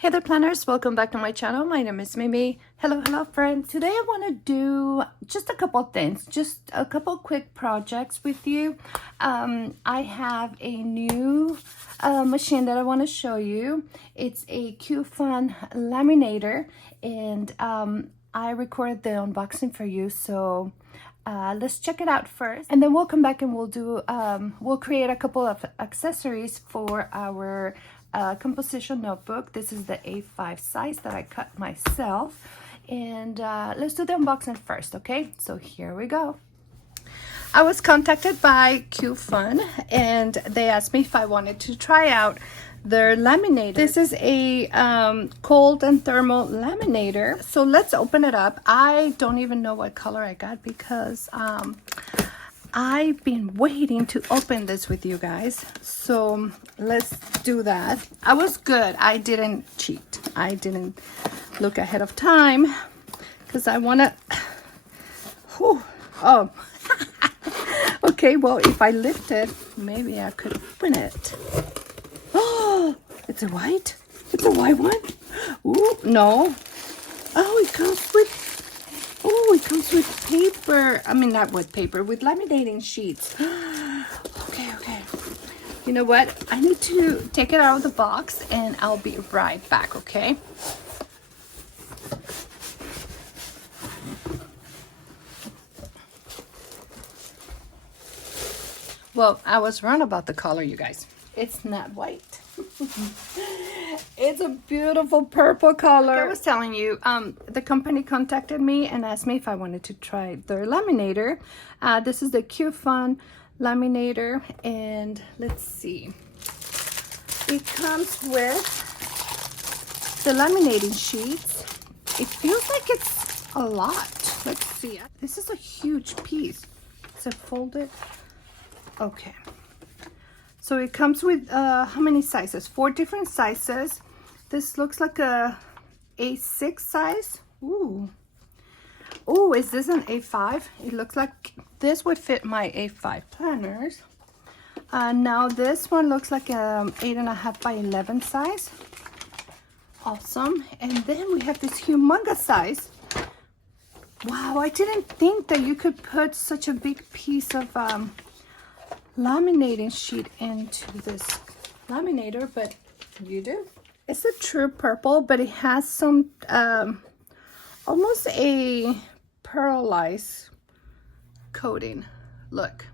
Hey there planners, welcome back to my channel. My name is Mimi. Hello friends. Today I want to do just a couple things, just a couple quick projects with you. I have a new machine that I want to show you. It's a QFUN Laminator, and I recorded the unboxing for you, so let's check it out first, and then we'll come back and we'll do we'll create a couple of accessories for our composition notebook. This is the A5 size that I cut myself, and let's do the unboxing first. Okay, so here we go. I was contacted by QFUN and they asked me if I wanted to try out their laminator. This is a cold and thermal laminator, so let's open it up. I don't even know what color I got because I've been waiting to open this with you guys, so let's do that. I was good. I didn't cheat. I didn't look ahead of time because I want to okay, well, if I lift it, maybe I could open it. Oh, it's a white one. Ooh, no. Oh, it comes with paper. I mean, not with paper, with laminating sheets. Okay. You know what? I need to take it out of the box and I'll be right back, okay? Well, I was wrong about the color, you guys. It's not white. It's a beautiful purple color. Like I was telling you, the company contacted me and asked me if I wanted to try their laminator. This is the QFUN Laminator, and let's see. It comes with the laminating sheets. It feels like it's a lot. Let's see. This is a huge piece. Is it folded? Okay. So it comes with how many sizes? 4 different sizes. This looks like a A6 size. Ooh, is this an A5? It looks like this would fit my A5 planners. Now this one looks like a 8.5 by 11 size. Awesome. And then we have this humongous size. Wow, I didn't think that you could put such a big piece of laminating sheet into this laminator, but you do. It's a true purple, but it has some almost a pearlized coating look.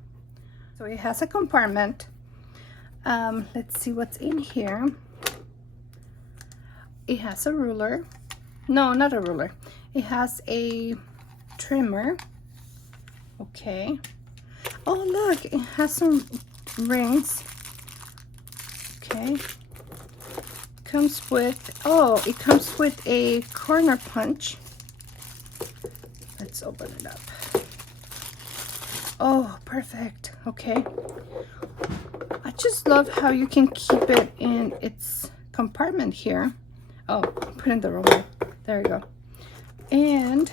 So it has a compartment. Let's see what's in here. It has a ruler. No, not a ruler. It has a trimmer. Okay. Oh, look, it has some rings. Okay. Comes with, it comes with a corner punch. Let's open it up. Oh, perfect. Okay. I just love how you can keep it in its compartment here. Oh, put in the wrong way. There you go. And,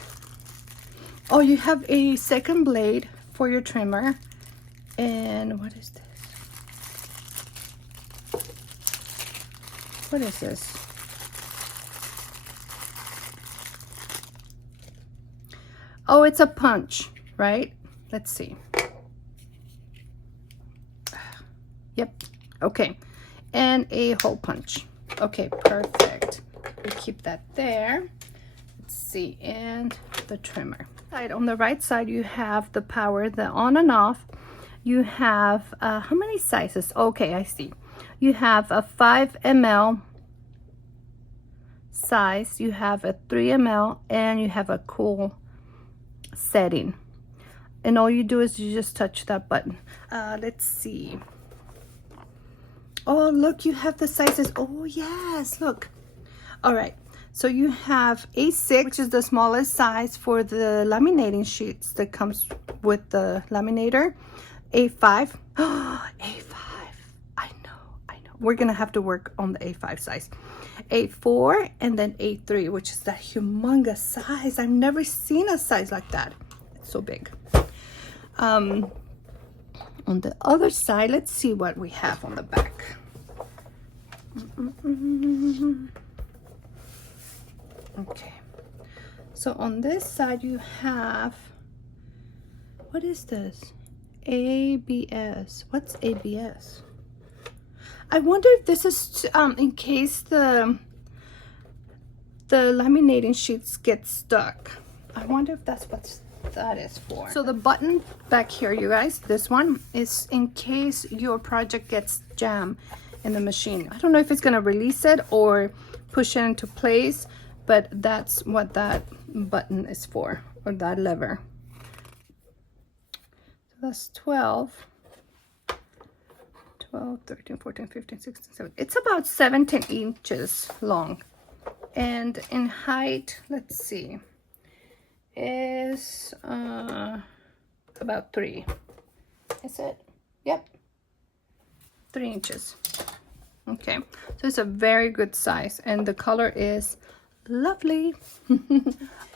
oh, you have a second blade for your trimmer. And what is this? What is this? Oh, it's a punch, right? Let's see. Yep. Okay. And a hole punch. Okay, perfect. We keep that there. Let's see. And the trimmer. On the right side, you have the power, the on and off. You have how many sizes? Okay, I see. You have a 5 ml size, you have a 3 ml, and you have a cool setting. And all you do is you just touch that button. Let's see. Oh, look, you have the sizes. Oh, yes, look. All right. So you have A6, which is the smallest size for the laminating sheets that comes with the laminator. A5. Oh, A5. I know. We're going to have to work on the A5 size. A4 and then A3, which is that humongous size. I've never seen a size like that. It's so big. On the other side, let's see what we have on the back. Okay, so on this side you have, what is this? ABS. What's ABS? I wonder if this is in case the laminating sheets get stuck. I wonder if that's what that is for. So the button back here, you guys, this one is in case your project gets jammed in the machine. I don't know if it's gonna release it or push it into place, but that's what that button is for, or that lever. So that's 12, 13, 14, 15, 16, 17. It's about 17 inches long. And in height, let's see, is about 3. Is it? Yep, 3 inches. Okay, so it's a very good size, and the color is lovely.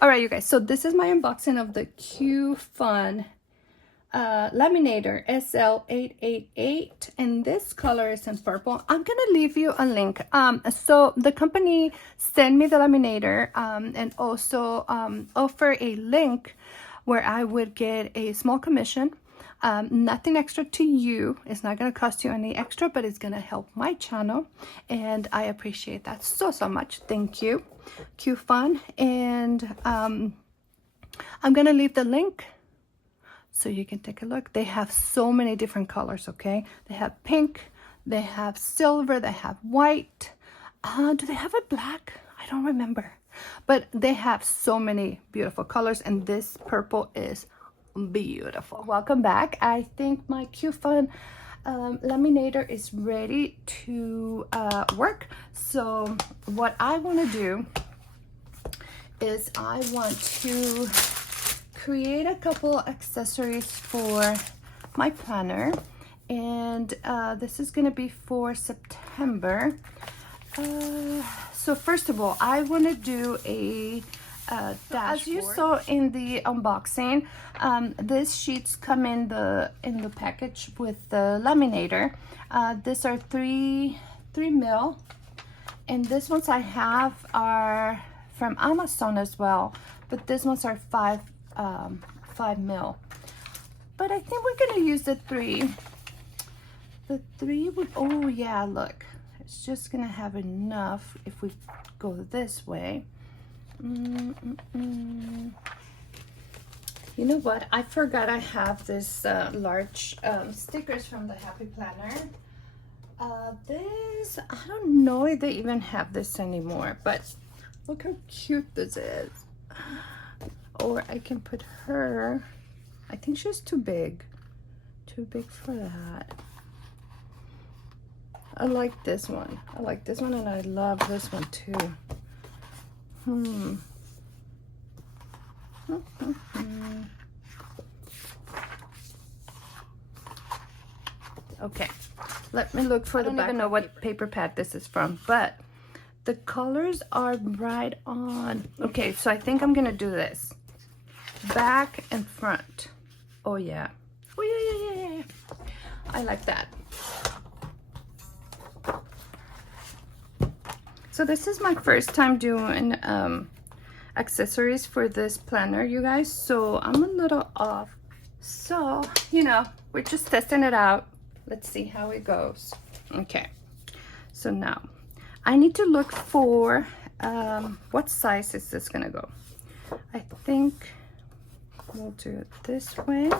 All right, you guys, so this is my unboxing of the QFUN Laminator SL888, and this color is in purple. I'm gonna leave you a link. So the company sent me the laminator and also offer a link where I would get a small commission. Nothing extra to you. It's not gonna cost you any extra, but it's gonna help my channel, and I appreciate that so much. Thank you, QFUN. And I'm gonna leave the link so you can take a look. They have so many different colors, okay? They have pink, they have silver, they have white. Do they have a black? I don't remember. But they have so many beautiful colors, and this purple is beautiful. Welcome back. I think my QFUN laminator is ready to work. So what I want to do is I want to create a couple accessories for my planner, and this is going to be for September. So first of all, I want to do a dashboard. As you saw in the unboxing, these sheets come in the package with the laminator. These are 3 mil, and these ones I have are from Amazon as well, but these ones are 5 mil. But I think we're gonna use the 3. The 3 would, oh yeah, look, it's just gonna have enough if we go this way. You know what, I forgot I have this large stickers from the Happy Planner. This, I don't know if they even have this anymore, but look how cute this is. Or I can put her, I think she's too big for that. I like this one. I like this one, and I love this one too. Okay, let me look for the back. I don't even know what paper pad this is from, but the colors are right on. Okay, so I think I'm gonna do this. Back and front. Oh yeah. Oh yeah. I like that. So this is my first time doing accessories for this planner, you guys. So I'm a little off. So, you know, we're just testing it out. Let's see how it goes. Okay. So now I need to look for what size is this gonna go. I think we'll do it this way.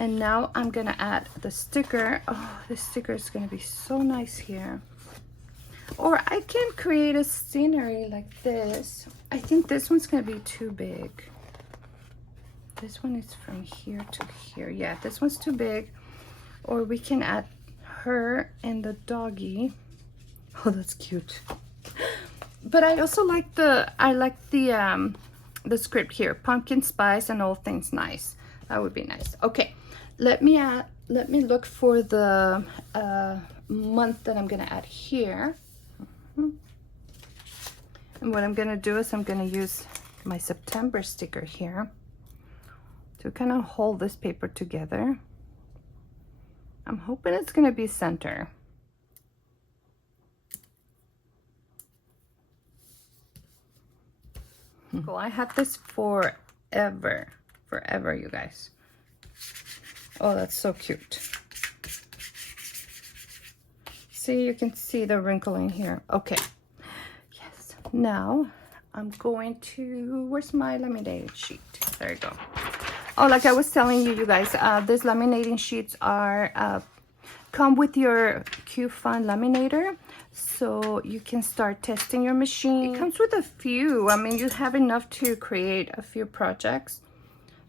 And now I'm gonna add the sticker. Oh, this sticker is gonna be so nice here. Or I can create a scenery like this. I think this one's gonna be too big. This one is from here to here. Yeah, this one's too big. Or we can add her and the doggy. Oh, that's cute. But I also like the script here, pumpkin spice and all things nice. That would be nice. Okay, let me look for the month that I'm gonna add here. And what I'm gonna do is I'm gonna use my September sticker here to kind of hold this paper together. I'm hoping it's gonna be center. Cool. I had this forever, you guys. Oh, that's so cute. See, you can see the wrinkle in here. Okay. Yes. Now I'm going to, where's my laminated sheet? There you go. Oh, like I was telling you, you guys, these laminating sheets are come with your QFUN Laminator, so you can start testing your machine. It comes with a few. I mean, you have enough to create a few projects.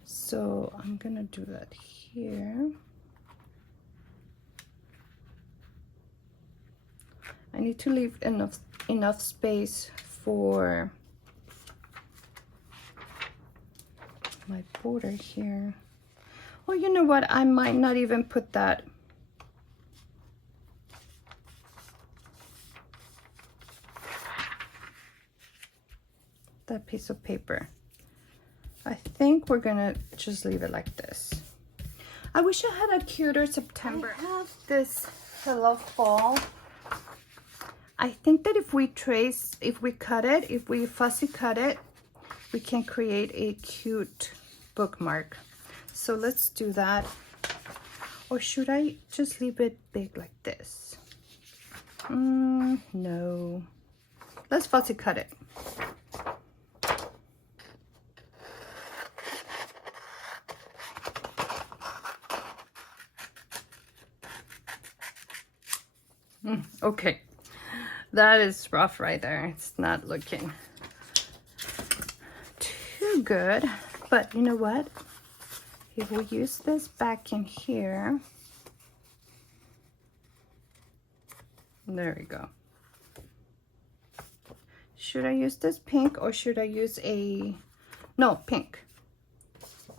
So I'm gonna do that here. I need to leave enough space for my border here. Oh, you know what? I might not even put that. That piece of paper. I think we're gonna just leave it like this. I wish I had a cuter September. I have this Hello Fall. I think that if we cut it, if we fussy cut it, we can create a cute bookmark. So let's do that. Or should I just leave it big like this? No. Let's fussy cut it. Okay, that is rough right there. It's not looking too good, but you know what? If we use this back in here, there we go. Should I use this pink or should I use no, pink?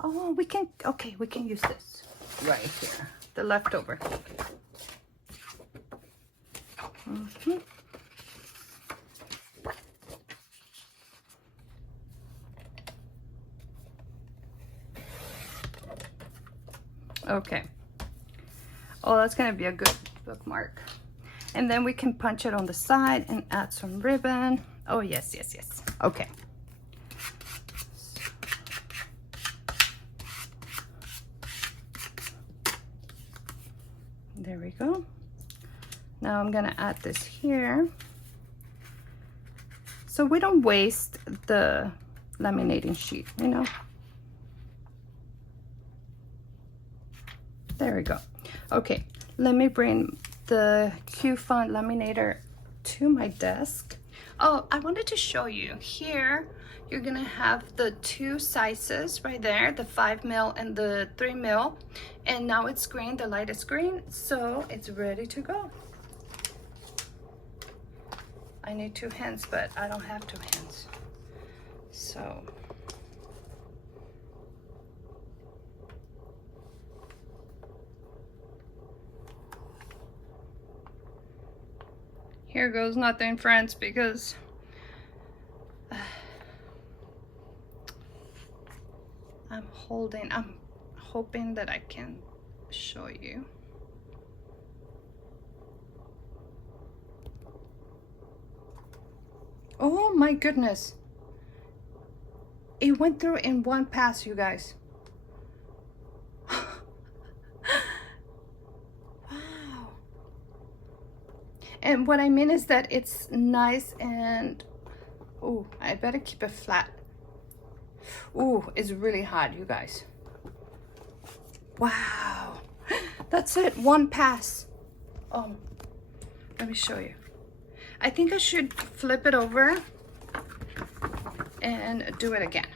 Oh, we can, okay, we can use this right here, the leftover. Okay. Oh, that's gonna be a good bookmark. And then we can punch it on the side and add some ribbon. Oh, yes, yes, yes. Okay. There we go. Now I'm gonna add this here. So we don't waste the laminating sheet, you know. There we go. Okay, let me bring the QFUN Laminator to my desk. Oh, I wanted to show you here. You're gonna have the two sizes right there, the 5mm and the 3mm. And now it's green, the light is green, so it's ready to go. I need 2 hands, but I don't have 2 hands. So. Here goes nothing, friends, because I'm hoping that I can show you. Oh my goodness. It went through in one pass, you guys. Wow. And what I mean is that it's nice and, oh, I better keep it flat. Oh, it's really hot, you guys. Wow. That's it, one pass. Let me show you. I think I should flip it over and do it again.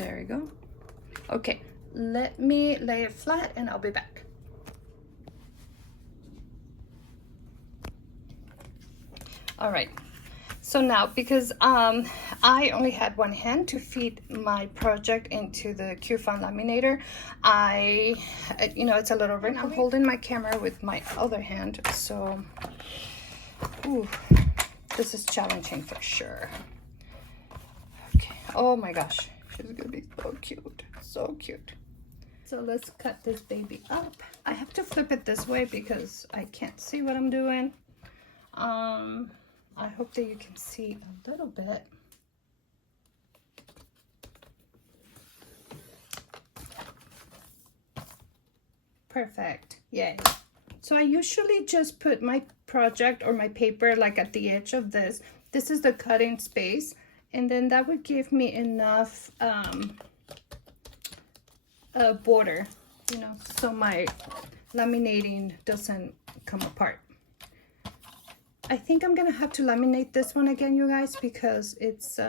There we go. Okay, let me lay it flat and I'll be back. All right, so now because I only had one hand to feed my project into the QFUN Laminator, you know, it's a little wrinkly. I'm holding my camera with my other hand, so ooh, this is challenging for sure. Okay, oh my gosh, she's gonna be so cute, so cute. So let's cut this baby up. I have to flip it this way because I can't see what I'm doing. I hope that you can see a little bit. Perfect, yay. So I usually just put my project or my paper like at the edge of this. This is the cutting space, and then that would give me enough border, you know, so my laminating doesn't come apart. I think I'm gonna have to laminate this one again, you guys, because it's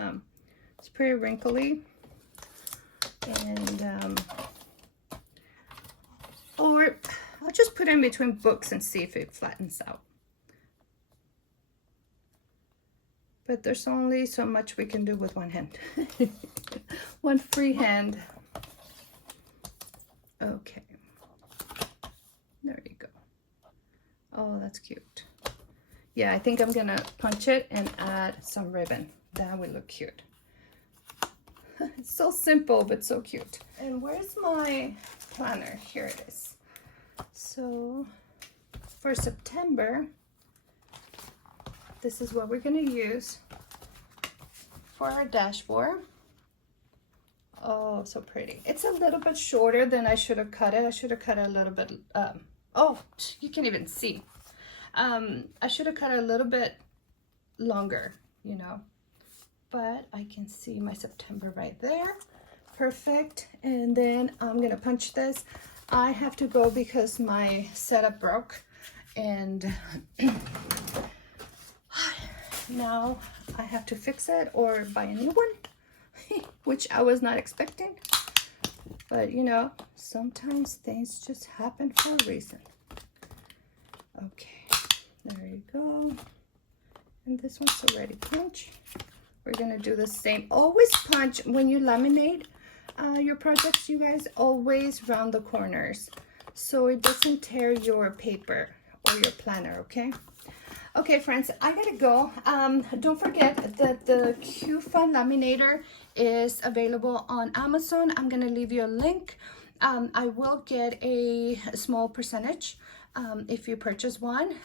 pretty wrinkly, and or I'll just put it in between books and see if it flattens out. But there's only so much we can do with one hand. One free hand. Okay, there you go. Oh, that's cute. Yeah, I think I'm gonna punch it and add some ribbon. That would look cute. It's so simple, but so cute. And where's my planner? Here it is. So for September, this is what we're gonna use for our dashboard. Oh, so pretty. It's a little bit shorter than I should have cut it. I should have cut it a little bit, oh, you can't even see. I should have cut it a little bit longer, you know, but I can see my September right there. Perfect. And then I'm gonna punch this. I have to go because my setup broke, and now I have to fix it or buy a new one, which I was not expecting. But you know, sometimes things just happen for a reason. Okay. There you go. And this one's already punched. We're gonna do the same. Always punch when you laminate your projects, you guys. Always round the corners so it doesn't tear your paper or your planner, okay? Okay, friends, I gotta go. Don't forget that the QFUN Laminator is available on Amazon. I'm gonna leave you a link. I will get a small percentage if you purchase one.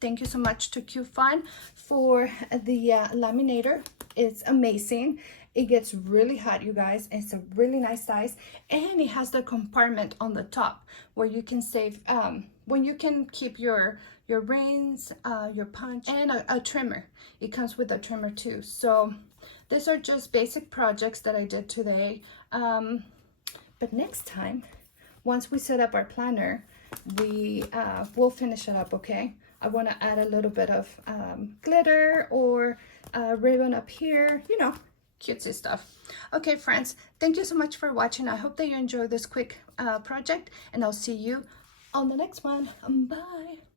Thank you so much to QFUN for the laminator. It's amazing. It gets really hot, you guys. It's a really nice size, and it has the compartment on the top where you can save, when you can keep your rings, your punch, and a trimmer. It comes with a trimmer too. So these are just basic projects that I did today. But next time, once we set up our planner, we'll finish it up, okay? I want to add a little bit of glitter or ribbon up here, you know, cutesy stuff. Okay, friends, thank you so much for watching. I hope that you enjoyed this quick project, and I'll see you on the next one. Bye.